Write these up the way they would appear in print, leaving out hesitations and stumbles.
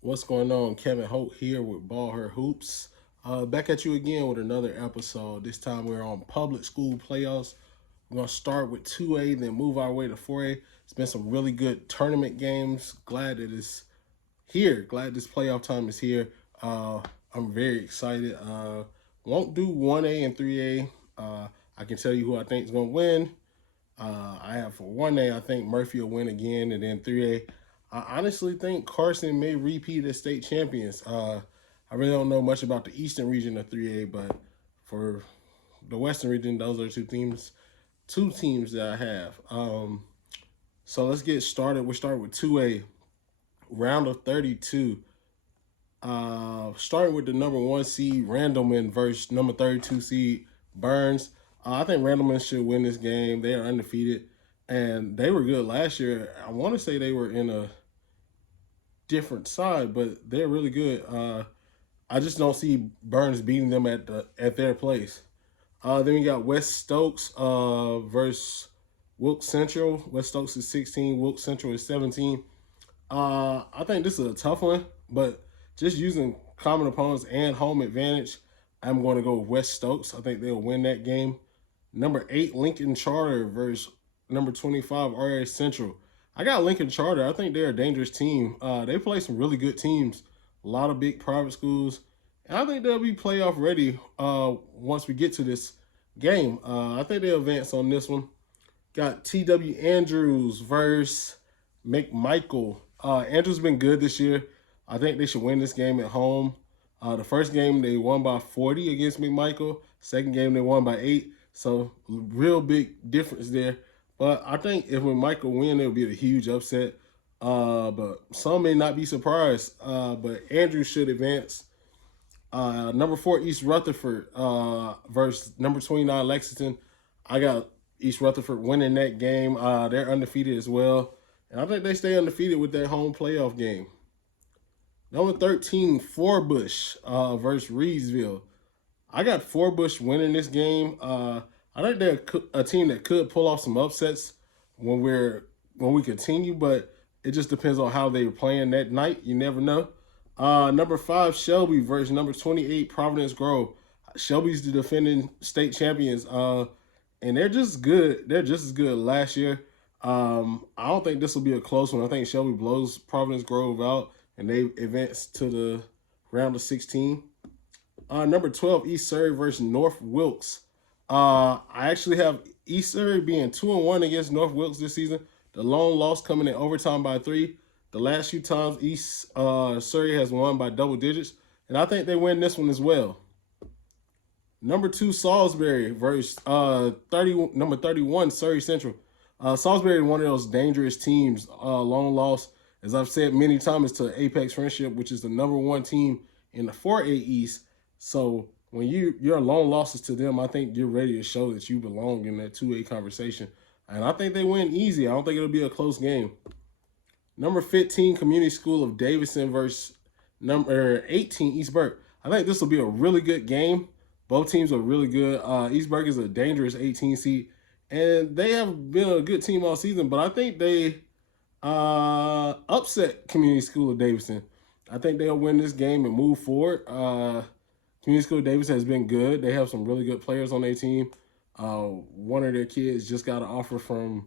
What's going on? Kevin Hope here with Ball Her Hoops. Back at you again with another episode. This time we're on public school playoffs. We're going to start with 2A, then move our way to 4A. It's been some really good tournament games. Glad that it's here. Glad this playoff time is here. I'm very excited. Won't do 1A and 3A. I can tell you who I think is going to win. I have for 1A, I think Murphy will win again, and then 3A, I honestly think Carson may repeat as state champions. I really don't know much about the Eastern region of 3A, but for the Western region, those are two teams that I have. So let's get started. We'll start with 2A, round of 32. Starting with the number 1 seed, Randleman versus number 32 seed, Burns. I think Randleman should win this game. They are undefeated, and they were good last year. I want to say they were in a different side, but they're really good. I just don't see Burns beating them at their place. Then we got West Stokes versus Wilkes Central. West Stokes is 16, Wilkes Central is 17. I think this is a tough one, but just using common opponents and home advantage, I'm going to go with West Stokes. I think they'll win that game. Number 8, Lincoln Charter versus number 25, Rj Central. I got Lincoln Charter. I think they're a dangerous team. They play some really good teams, a lot of big private schools. And I think they'll be playoff ready once we get to this game. I think they'll advance on this one. Got T.W. Andrews versus McMichael. Andrews been good this year. I think they should win this game at home. The first game, they won by 40 against McMichael. Second game, they won by 8. So, real big difference there. But I think if McMichael win, it'll be a huge upset. But some may not be surprised. But Andrews should advance. Number 4, East Rutherford versus number 29, Lexington. I got East Rutherford winning that game. They're undefeated as well. And I think they stay undefeated with that home playoff game. Number 13, Forbush versus Reedsville. I got Forbush winning this game. I think they're a team that could pull off some upsets when we continue, but it just depends on how they're playing that night. You never know. Number 5, Shelby versus number 28, Providence Grove. Shelby's the defending state champions, and they're just good. They're just as good last year. I don't think this will be a close one. I think Shelby blows Providence Grove out, and they advance to the round of 16. Number 12, East Surrey versus North Wilkes. I actually have East Surrey being 2-1 against North Wilkes this season. The lone loss coming in overtime by 3. The last few times East Surrey has won by double digits, and I think they win this one as well. Number 2, Salisbury versus number 31, Surry Central. Salisbury is one of those dangerous teams. Lone loss, as I've said many times, to Apex Friendship, which is the number 1 team in the 4A East. So when your lone losses to them, I think you're ready to show that you belong in that 2A conversation. And I think they win easy. I don't think it'll be a close game. Number 15, Community School of Davidson versus number 18, East Berg. I think this will be a really good game. Both teams are really good. East Berg is a dangerous 18 seed, and they have been a good team all season, but I think they upset Community School of Davidson. I think they'll win this game and move forward. Community School of Davidson has been good. They have some really good players on their team. One of their kids just got an offer from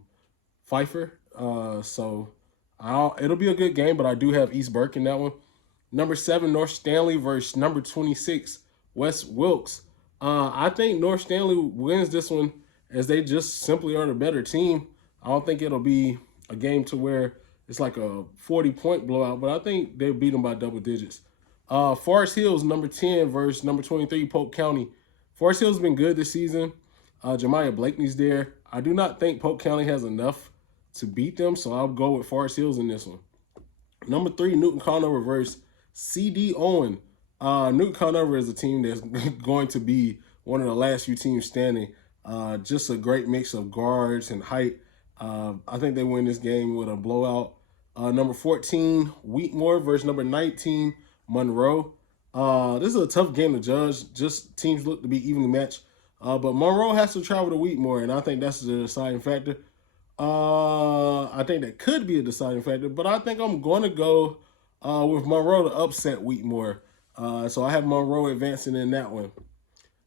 Pfeiffer, so it'll be a good game, but I do have East Berg in that one. Number 7, North Stanley versus number 26, West Wilkes. I think North Stanley wins this one as they just simply are the better team. I don't think it'll be a game to where it's like a 40-point blowout, but I think they'll beat them by double digits. Forest Hills, number 10 versus number 23, Polk County. Forest Hills been good this season. Jemiah Blakeney's there. I do not think Polk County has enough to beat them, so I'll go with Forest Hills in this one. Number 3, Newton Conover versus C.D. Owen. Newton Conover is a team that's going to be one of the last few teams standing. Just a great mix of guards and height. I think they win this game with a blowout. Number 14, Wheatmore versus number 19, Monroe. This is a tough game to judge. Just teams look to be evenly matched. But Monroe has to travel to Wheatmore, and I think that's the deciding factor. I think that could be a deciding factor, but I think I'm going to go with Monroe to upset Wheatmore. So I have Monroe advancing in that one.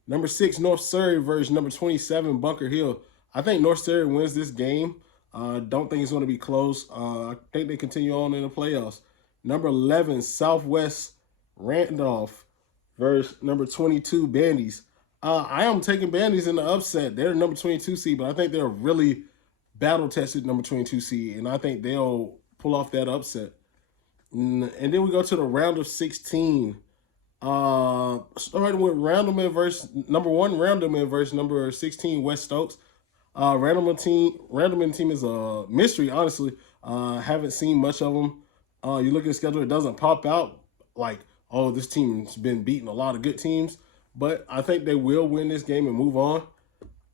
Number 6, North Surrey versus number 27, Bunker Hill. I think North Surrey wins this game. Don't think it's going to be close. I think they continue on in the playoffs. Number 11, Southwest Randolph versus number 22, Bandies. I am taking Bandies in the upset. They're number 22 seed, but I think they're really battle-tested number 22 seed, and I think they'll pull off that upset. And then we go to the round of 16. Starting with Randleman versus number 1, Randleman versus number 16, West Stokes. Randleman team is a mystery, honestly. Haven't seen much of them. You look at the schedule, it doesn't pop out like, oh, this team's been beating a lot of good teams. But I think they will win this game and move on.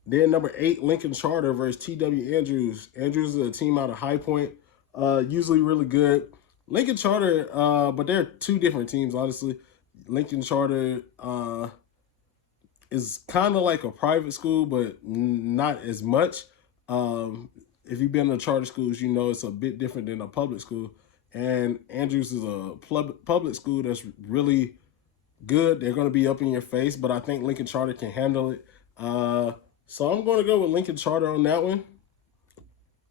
Then number 8, Lincoln Charter versus TW Andrews. Andrews is a team out of High Point. Usually really good. Lincoln Charter, but they're two different teams, honestly. Lincoln Charter is kind of like a private school, but not as much. If you've been to charter schools, you know it's a bit different than a public school. And Andrews is a public school that's really good. They're going to be up in your face, but I think Lincoln Charter can handle it. So I'm going to go with Lincoln Charter on that one.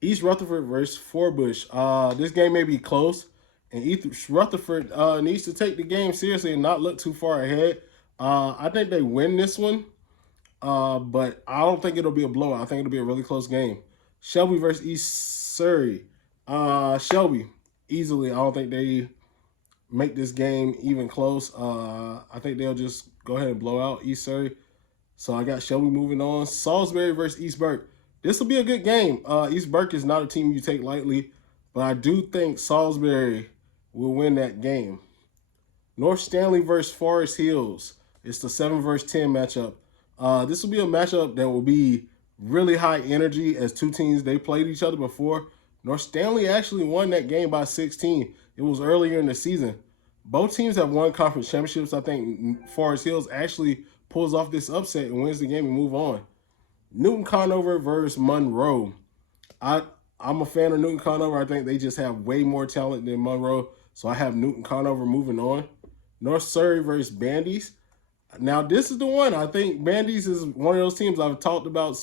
East Rutherford versus Forbush. This game may be close, and East Rutherford needs to take the game seriously and not look too far ahead. I think they win this one, but I don't think it'll be a blowout. I think it'll be a really close game. Shelby versus East Surrey. Shelby, easily. I don't think they make this game even close. I think they'll just go ahead and blow out East Surrey. So I got Shelby moving on. Salisbury versus East Berg. This will be a good game. East Berg is not a team you take lightly, but I do think Salisbury will win that game. North Stanley versus Forest Hills. It's the 7 versus 10 matchup. This will be a matchup that will be really high energy as two teams, they played each other before. North Stanley actually won that game by 16. It was earlier in the season. Both teams have won conference championships. I think Forest Hills actually pulls off this upset and wins the game and move on. Newton Conover versus Monroe. I'm a fan of Newton Conover. I think they just have way more talent than Monroe. So I have Newton Conover moving on. North Surrey versus Bandies. Now this is the one. I think Bandies is one of those teams I've talked about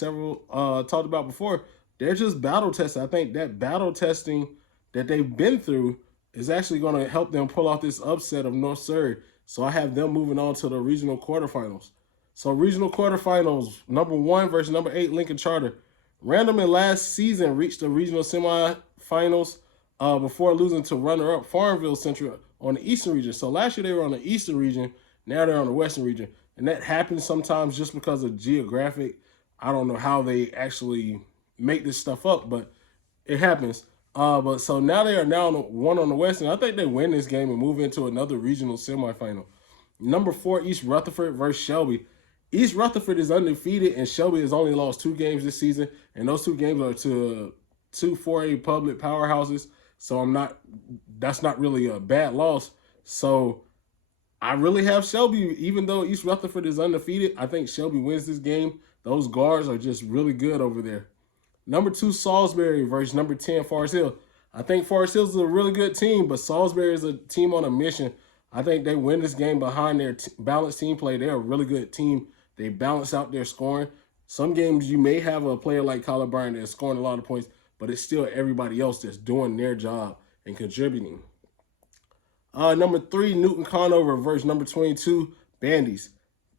before. They're just battle tested. I think that battle testing that they've been through is actually going to help them pull off this upset of North Surrey. So I have them moving on to the regional quarterfinals. So regional quarterfinals, number 1 versus number 8, Lincoln Charter. Randleman last season reached the regional semifinals before losing to runner-up Farmville Central on the Eastern region. So last year they were on the Eastern region. Now they're on the Western region. And that happens sometimes just because of geographic. I don't know how they actually make this stuff up, but it happens. But so now they are now one on the West, and I think they win this game and move into another regional semifinal. Number 4, East Rutherford versus Shelby. East Rutherford is undefeated, and Shelby has only lost 2 games this season, and those 2 games are to 2 4A public powerhouses. So that's not really a bad loss. So I really have Shelby, even though East Rutherford is undefeated. I think Shelby wins this game. Those guards are just really good over there. Number 2, Salisbury versus number 10, Forest Hill. I think Forest Hill is a really good team, but Salisbury is a team on a mission. I think they win this game behind their balanced team play. They're a really good team. They balance out their scoring. Some games you may have a player like Colin Bryant that's scoring a lot of points, but it's still everybody else that's doing their job and contributing. Number 3, Newton Conover versus number 22, Bandies.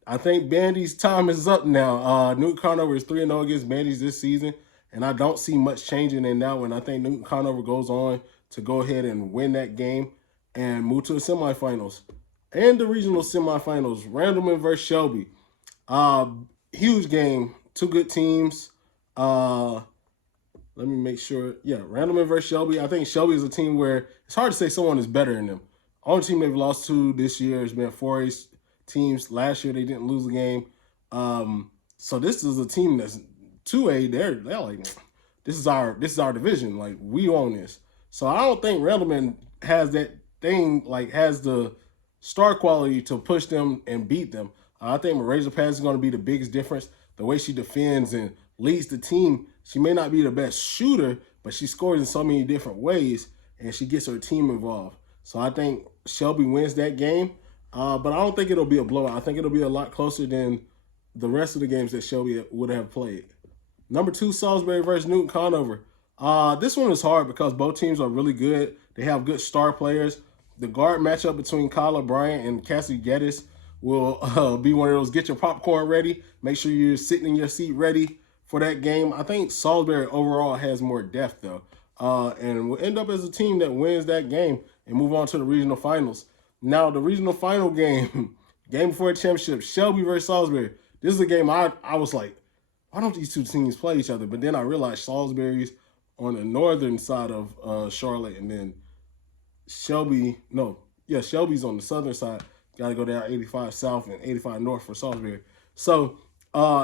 I think Bandies' time is up now. Newton Conover is 3-0 against Bandies this season, and I don't see much changing in that one. I think Newton Conover goes on to go ahead and win that game and move to the semifinals. And the regional semifinals, Randleman versus Shelby. Huge game, 2 good teams. Let me make sure. Yeah, Randleman versus Shelby. I think Shelby is a team where it's hard to say someone is better than them. Only team they've lost to this year has been 4A teams. Last year they didn't lose a game. So this is a team that's 2A. They're like, this is our division. Like, we own this. So I don't think Randleman has that thing, like has the star quality to push them and beat them. I think Rj Reynolds is going to be the biggest difference. The way she defends and leads the team. She may not be the best shooter, but she scores in so many different ways, and she gets her team involved. So I think Shelby wins that game. But I don't think it'll be a blowout. I think it'll be a lot closer than the rest of the games that Shelby would have played. Number 2, Salisbury versus Newton Conover. This one is hard because both teams are really good. They have good star players. The guard matchup between Kyla Bryant and Cassie Geddes will be one of those get your popcorn ready. Make sure you're sitting in your seat ready for that game. I think Salisbury overall has more depth, though. And will end up as a team that wins that game and move on to the regional finals. Now, the regional final game, game before the championship, Shelby versus Salisbury. This is a game I was like, why don't these two teams play each other? But then I realized Salisbury's on the northern side of Charlotte, and then Shelby's on the southern side. Got to go down 85 south and 85 north for Salisbury. So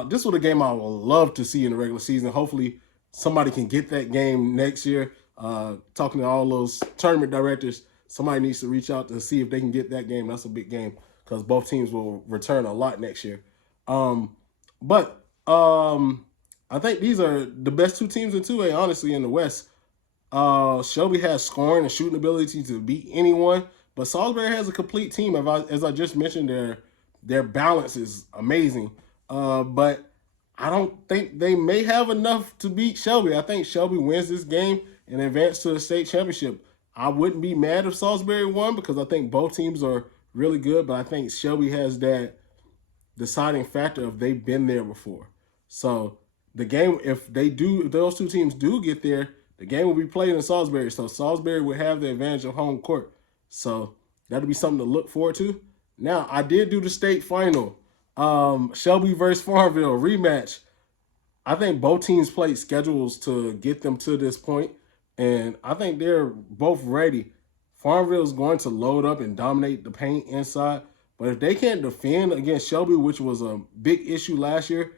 this was a game I would love to see in the regular season. Hopefully somebody can get that game next year. Talking to all those tournament directors, somebody needs to reach out to see if they can get that game. That's a big game because both teams will return a lot next year. I think these are the best two teams in 2A, honestly, in the West. Shelby has scoring and shooting ability to beat anyone, but Salisbury has a complete team. As I just mentioned, their balance is amazing. But I don't think they may have enough to beat Shelby. I think Shelby wins this game and advance to the state championship. I wouldn't be mad if Salisbury won because I think both teams are really good, but I think Shelby has that deciding factor of they've been there before. So the game, if those two teams do get there, the game will be played in Salisbury. So Salisbury will have the advantage of home court. So that'll be something to look forward to. Now, I did do the state final. Shelby versus Farmville rematch. I think both teams played schedules to get them to this point, and I think they're both ready. Farmville is going to load up and dominate the paint inside, but if they can't defend against Shelby, which was a big issue last year,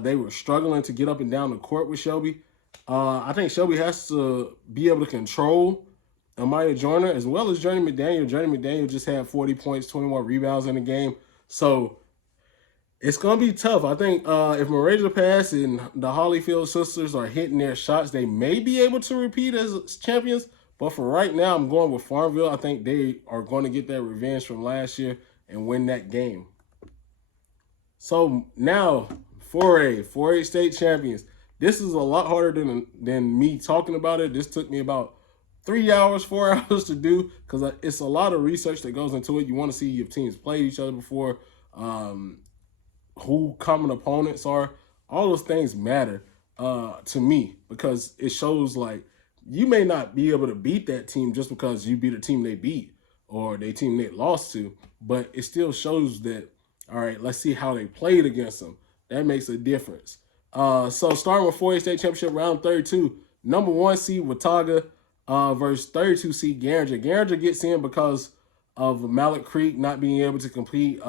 they were struggling to get up and down the court with Shelby. I think Shelby has to be able to control Amaya Joyner as well as Journey McDaniel. Journey McDaniel just had 40 points, 21 rebounds in the game. So it's going to be tough. I think if Moraja Pass and the Hollyfield sisters are hitting their shots, they may be able to repeat as champions. But for right now, I'm going with Farmville. I think they are going to get that revenge from last year and win that game. So now, 4A state champions. This is a lot harder than me talking about it. This took me about 3 hours, 4 hours to do because it's a lot of research that goes into it. You want to see if teams played each other before, who common opponents are. All those things matter to me because it shows like you may not be able to beat that team just because you beat a team they beat or they team they lost to, but it still shows that, all right, let's see how they played against them. That makes a difference. So starting with 4A state championship round 32, number 1 seed Watauga versus 32 seed Garinger. Garinger gets in because of Mallett Creek not being able to compete.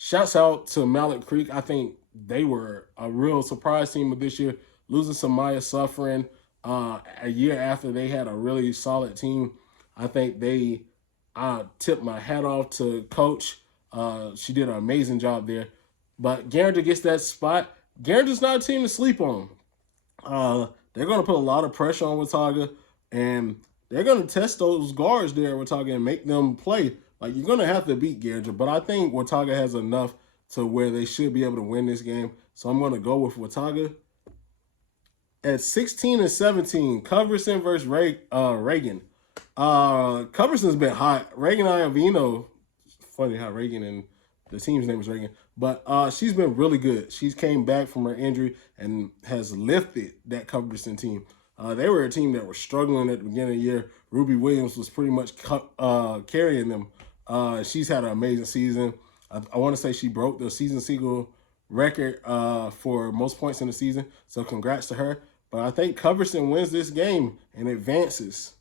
Shouts out to Mallett Creek. I think they were a real surprise team of this year, losing Samaya Suffering a year after they had a really solid team. I think I tip my hat off to Coach. She did an amazing job there. But Garinger gets that spot. Garinger's not a team to sleep on. They're going to put a lot of pressure on Watauga, and they're going to test those guards there at Watauga and make them play. Like, you're going to have to beat Garinger, but I think Watauga has enough to where they should be able to win this game. So I'm going to go with Watauga. At 16 and 17, Cubberson versus Reagan. Cubberson's been hot. Reagan Iovino, funny how Reagan and the team's name is Reagan, but she's been really good. She's came back from her injury and has lifted that Cubberson team. They were a team that was struggling at the beginning of the year. Ruby Williams was pretty much carrying them. She's had an amazing season. I want to say she broke the season single record for most points in the season, so congrats to her. But I think Cubberson wins this game and advances.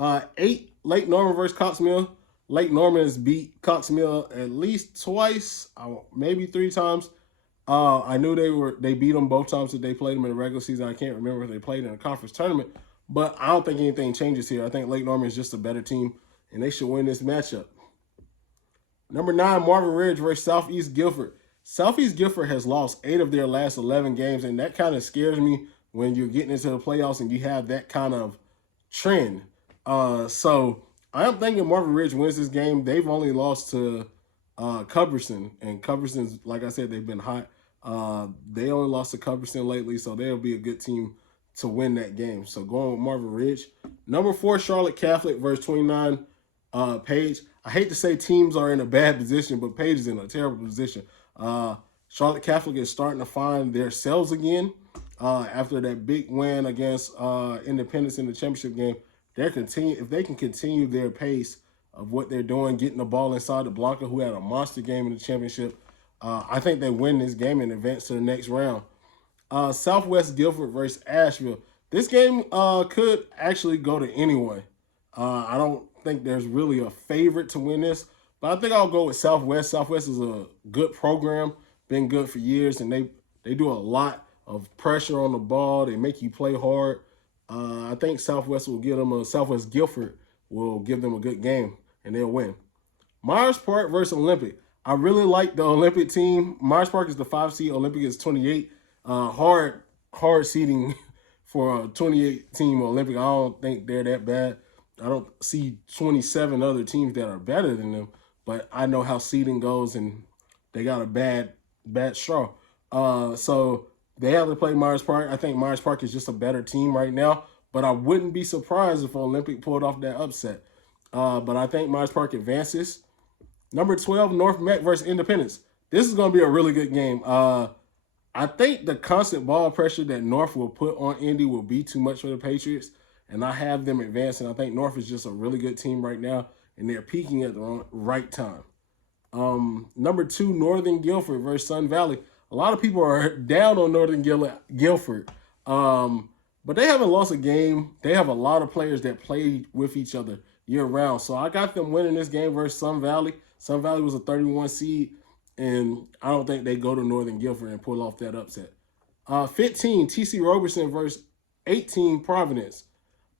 8, Lake Norman versus Coxmill. Lake Norman has beat Coxmill at least twice, maybe 3 times. I knew they beat them both times that they played them in the regular season. I can't remember if they played in a conference tournament, but I don't think anything changes here. I think Lake Norman is just a better team, and they should win this matchup. Number 9, Marvin Ridge versus Southeast Guilford. Southeast Gifford has lost 8 of their last 11 games, and that kind of scares me when you're getting into the playoffs and you have that kind of trend. So I am thinking Marvin Ridge wins this game. They've only lost to Cubberson, and Cubberson's, like I said, they've been hot. They only lost to Cubberson lately, so they'll be a good team to win that game. So going with Marvin Ridge. Number 4, Charlotte Catholic versus 29 Page. I hate to say teams are in a bad position, but Page is in a terrible position. Charlotte Catholic is starting to find themselves again after that big win against Independence in the championship game. If they can continue their pace of what they're doing, getting the ball inside the blocker, who had a monster game in the championship, I think they win this game and advance to the next round. Southwest Guilford versus Asheville. This game could actually go to anyone. I don't think there's really a favorite to win this, but I think I'll go with Southwest. Southwest is a good program, been good for years, and they do a lot of pressure on the ball. They make you play hard. I think Southwest Guilford will give them a good game, and they'll win. Myers Park versus Olympic. I really like the Olympic team. Myers Park is the 5 seed. Olympic is 28. Hard seeding for a 28 team Olympic. I don't think they're that bad. I don't see 27 other teams that are better than them, but I know how seeding goes, and they got a bad straw. So they have to play Myers Park. I think Myers Park is just a better team right now, but I wouldn't be surprised if Olympic pulled off that upset. But I think Myers Park advances. Number 12, North Mack versus Independence. This is going to be a really good game. I think the constant ball pressure that North will put on Indy will be too much for the Patriots, and I have them advancing. I think North is just a really good team right now, and they're peaking at the right time. Number 2, Northern Guilford versus Sun Valley. A lot of people are down on Northern Guilford, but they haven't lost a game. They have a lot of players that play with each other year-round. So I got them winning this game versus Sun Valley. Sun Valley was a 31 seed, and I don't think they go to Northern Guilford and pull off that upset. 15, TC Roberson versus 18, Providence.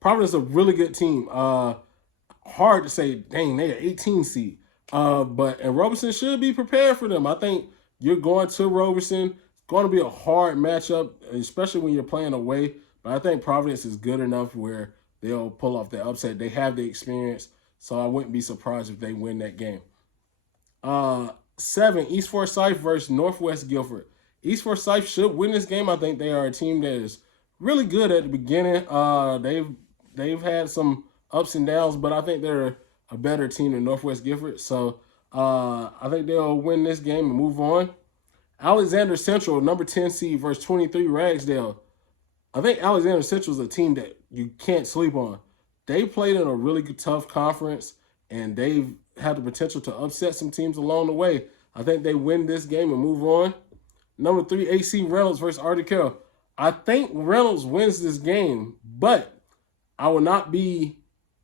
Providence is a really good team. Hard to say, dang, they're 18 seed. And Roberson should be prepared for them. I think you're going to Roberson. It's going to be a hard matchup, especially when you're playing away. But I think Providence is good enough where they'll pull off the upset. They have the experience, so I wouldn't be surprised if they win that game. 7, East Forsyth versus Northwest Guilford. East Forsyth should win this game. I think they are a team that is really good at the beginning. They've had some ups and downs, but I think they're a better team than Northwest Gifford. So I think they'll win this game and move on. Alexander Central, number 10 seed versus 23 Ragsdale. I think Alexander Central is a team that you can't sleep on. They played in a really tough conference, and they've had the potential to upset some teams along the way. I think they win this game and move on. Number 3, AC Reynolds versus Rj. I think Reynolds wins this game, but I will not be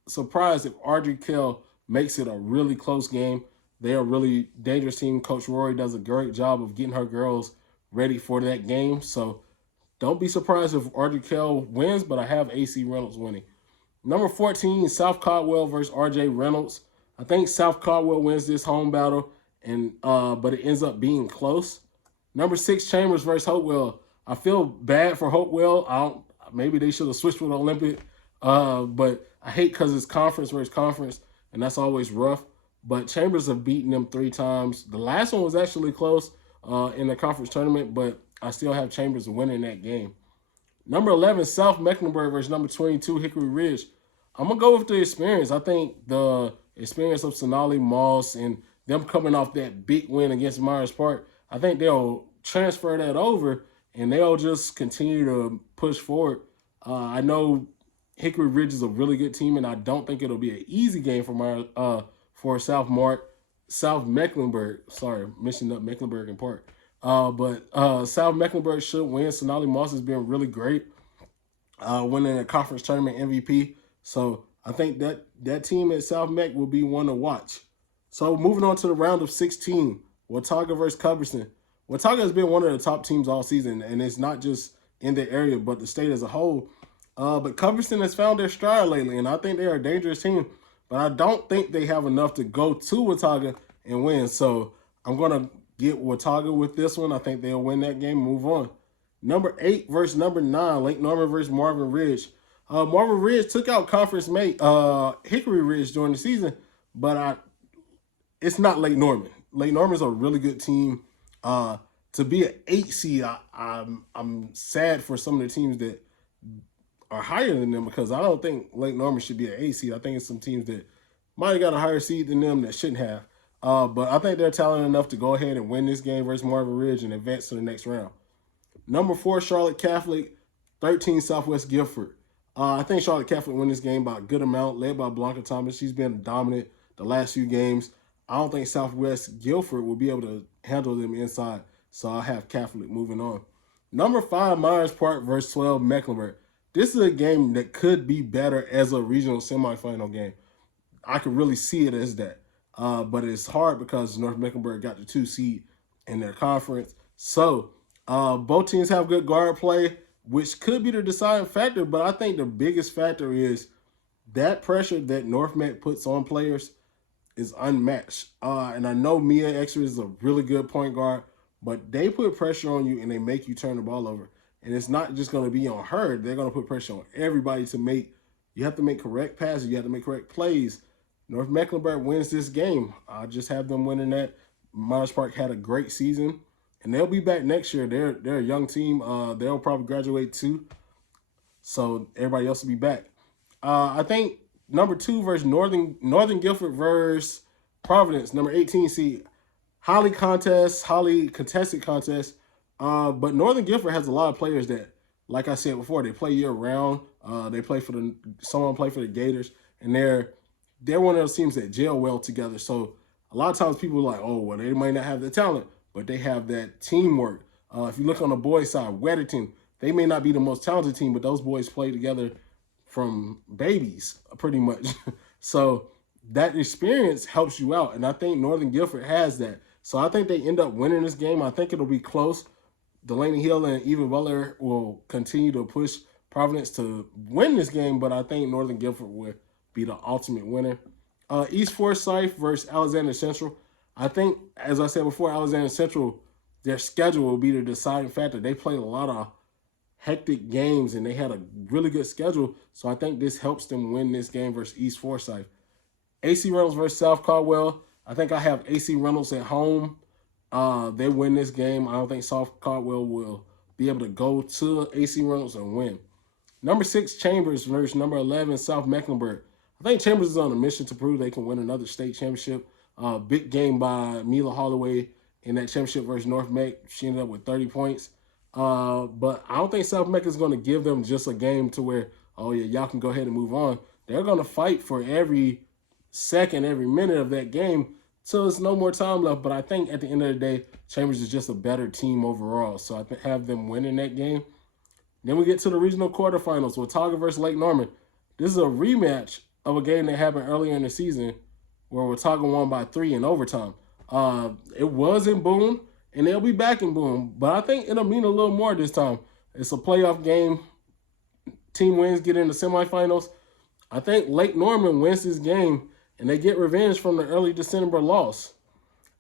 surprised if Rj makes it a really close game. They're a really dangerous team. Coach Rory does a great job of getting her girls ready for that game. So don't be surprised if Rj wins, but I have AC Reynolds winning. Number 14, South Caldwell versus Rj Reynolds. I think South Caldwell wins this home battle, and but it ends up being close. Number 6, Chambers versus Hopewell. I feel bad for Hopewell. Maybe they should have switched with Olympic, but I hate because it's conference versus conference, and that's always rough. But Chambers have beaten them 3 times. The last one was actually close in the conference tournament, but I still have Chambers winning that game. Number 11, South Mecklenburg versus number 22, Hickory Ridge. I'm going to go with the experience. I think the experience of Sonali Moss and them coming off that big win against Myers Park, I think they'll transfer that over and they'll just continue to push forward. I know Hickory Ridge is a really good team, and I don't think it'll be an easy game for South Mecklenburg. Sorry, mixing up Mecklenburg and Park. But South Mecklenburg should win. Sonali Moss has been really great, winning a conference tournament MVP. So I think that team at South Meck will be one to watch. So moving on to the round of 16, Watauga versus Cubberson. Watauga has been one of the top teams all season, and it's not just in the area, but the state as a whole. But Cubberson has found their stride lately, and I think they're a dangerous team. But I don't think they have enough to go to Watauga and win. So I'm going to get Watauga with this one. I think they'll win that game and move on. Number 8 versus number 9, Lake Norman versus Marvin Ridge. Marvin Ridge took out conference mate Hickory Ridge during the season, but it's not Lake Norman. Lake Norman's a really good team. To be an 8 seed, I'm sad for some of the teams that are higher than them because I don't think Lake Norman should be an 8 seed. I think it's some teams that might have got a higher seed than them that shouldn't have. But I think they're talented enough to go ahead and win this game versus Marvin Ridge and advance to the next round. Number 4, Charlotte Catholic, 13 Southwest Gifford. I think Charlotte Catholic win this game by a good amount, led by Blanca Thomas. She's been dominant the last few games. I don't think Southwest Guilford will be able to handle them inside, so I'll have Catholic moving on. Number 5, Myers Park versus 12 Mecklenburg. This is a game that could be better as a regional semifinal game. I could really see it as that. But it's hard because North Mecklenburg got the 2 seed in their conference. So both teams have good guard play, which could be the deciding factor. But I think the biggest factor is that pressure that North Meck puts on players is unmatched. And I know Mia Extra is a really good point guard, but they put pressure on you and they make you turn the ball over. And it's not just going to be on her. They're going to put pressure on everybody to make – you have to make correct passes. You have to make correct plays. North Mecklenburg wins this game. I just have them winning that. Myers Park had a great season, and they'll be back next year. They're a young team. They'll probably graduate too, so everybody else will be back. I think number 2 versus Northern Guilford versus Providence, number 18 seed. Highly contested contest. But Northern Gifford has a lot of players that, like I said before, they play year round. They play for someone play for the Gators, and they're one of those teams that gel well together. So a lot of times people are like, oh, well, they might not have the talent, but they have that teamwork. If you look on the boys' side, Weatherton, they may not be the most talented team, but those boys play together from babies, pretty much. So that experience helps you out, and I think Northern Guilford has that. So I think they end up winning this game. I think it'll be close. Delaney Hill and Eva Butler will continue to push Providence to win this game, but I think Northern Guilford will be the ultimate winner. East Forsyth versus Alexander Central. I think, as I said before, Alexander Central, their schedule will be the deciding factor. They played a lot of hectic games, and they had a really good schedule, so I think this helps them win this game versus East Forsyth. AC Reynolds versus South Caldwell. I think I have AC Reynolds at home. They win this game. I don't think South Cardwell will be able to go to AC Reynolds and win. Number 6, Chambers versus number 11, South Mecklenburg. I think Chambers is on a mission to prove they can win another state championship. Big game by Mila Holloway in that championship versus North Meck. She ended up with 30 points. But I don't think South Meck is going to give them just a game to where, oh, yeah, y'all can go ahead and move on. They're going to fight for every second, every minute of that game till there's no more time left. But I think at the end of the day, Chambers is just a better team overall. So I have them winning that game. Then we get to the regional quarterfinals, Watauga versus Lake Norman. This is a rematch of a game that happened earlier in the season where Watauga won by 3 in overtime. It was in Boone, and they'll be back in Boone. But I think it'll mean a little more this time. It's a playoff game. Team wins, get in the semifinals. I think Lake Norman wins this game, and they get revenge from the early December loss.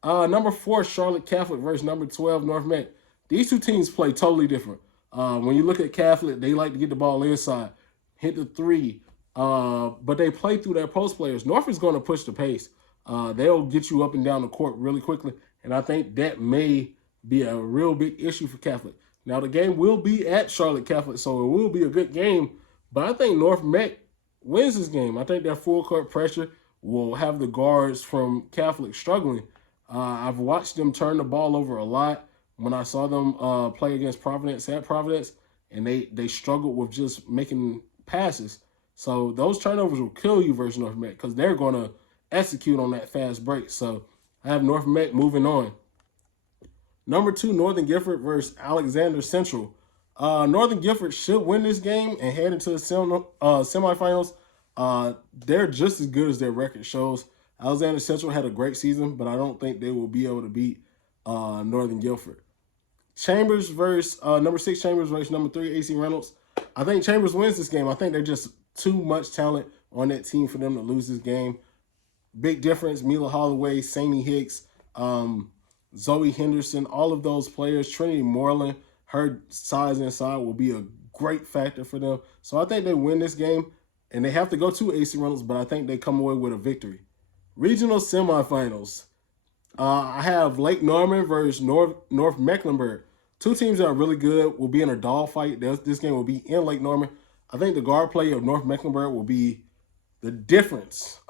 Number 4, Charlotte Catholic versus number 12, North Meck. These two teams play totally different. When you look at Catholic, they like to get the ball inside, hit the 3, but they play through their post players. North is going to push the pace. They'll get you up and down the court really quickly, and I think that may be a real big issue for Catholic. Now, the game will be at Charlotte Catholic, so it will be a good game, but I think North Meck wins this game. I think their full court pressure will have the guards from Catholic struggling. I've watched them turn the ball over a lot when I saw them play against Providence at Providence, and they struggled with just making passes. So those turnovers will kill you versus North Meck because they're going to execute on that fast break. So I have North Meck moving on. Number 2, Northern Gifford versus Alexander Central. Northern Gifford should win this game and head into the semifinals. They're just as good as their record shows. Alexander Central had a great season, but I don't think they will be able to beat Northern Guilford. Chambers versus number 6 Chambers versus number 3 AC Reynolds. I think Chambers wins this game. I think they're just too much talent on that team for them to lose this game. Big difference. Mila Holloway, Sammy Hicks, Zoe Henderson, all of those players. Trinity Moreland, her size inside will be a great factor for them. So I think they win this game, and they have to go to East Reynolds, but I think they come away with a victory. Regional semifinals. I have Lake Norman versus North Mecklenburg. Two teams that are really good will be in a dogfight. This game will be in Lake Norman. I think the guard play of North Mecklenburg will be the difference.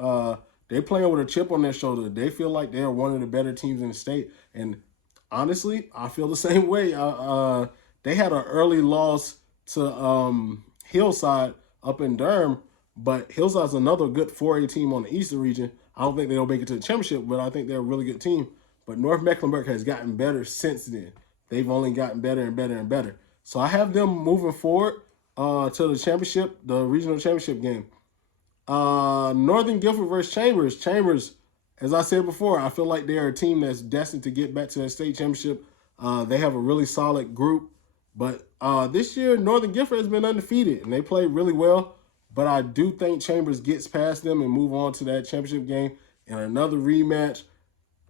They playing with a chip on their shoulder. They feel like they're one of the better teams in the state. And honestly, I feel the same way. They had an early loss to Hillside up in Durham, but Hillside's another good 4A team on the Eastern region. I don't think they'll make it to the championship, but I think they're a really good team. But North Mecklenburg has gotten better since then. They've only gotten better and better and better. So I have them moving forward to the championship, the regional championship game. Northern Gifford versus Chambers. Chambers, as I said before, I feel like they're a team that's destined to get back to the state championship. They have a really solid group. But this year, Northern Gifford has been undefeated, and they play really well. But I do think Chambers gets past them and move on to that championship game in another rematch.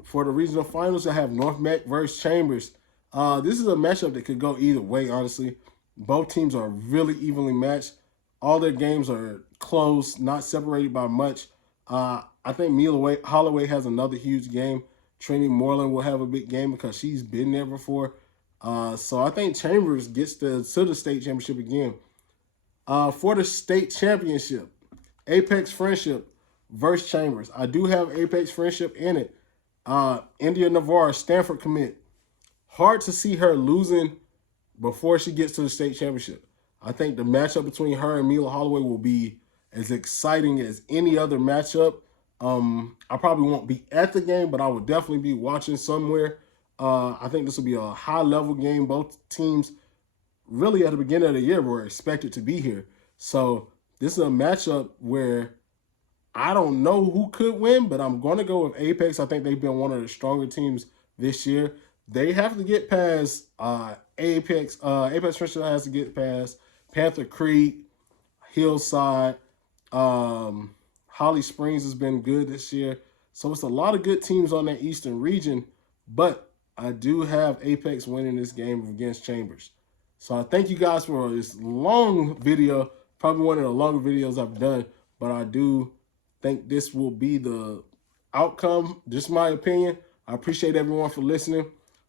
For the regional finals, I have North Meck versus Chambers. This is a matchup that could go either way, honestly. Both teams are really evenly matched. All their games are close, not separated by much. I think Holloway has another huge game. Trini Moreland will have a big game because she's been there before. So I think Chambers gets to the state championship again. For the state championship, Apex Friendship versus Chambers. I do have Apex Friendship in it. India Navarre, Stanford commit. Hard to see her losing before she gets to the state championship. I think the matchup between her and Mila Holloway will be as exciting as any other matchup. I probably won't be at the game, but I will definitely be watching somewhere. I think this will be a high-level game. Both teams really at the beginning of the year were expected to be here. So this is a matchup where I don't know who could win, but I'm going to go with Apex. I think they've been one of the stronger teams this year. They have to get past Apex. Apex Friendship has to get past Panther Creek, Hillside. Holly Springs has been good this year. So it's a lot of good teams on that Eastern region, but I do have Apex winning this game against Chambers. So I thank you guys for this long video, probably one of the longer videos I've done, but I do think this will be the outcome, just my opinion. I appreciate everyone for listening.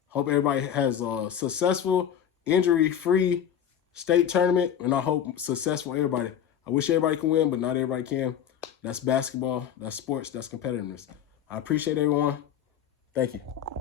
Hope everybody has a successful, injury-free state tournament, and I hope successful everybody. I wish everybody can win, but not everybody can. That's basketball, that's sports, that's competitiveness. I appreciate everyone. Thank you.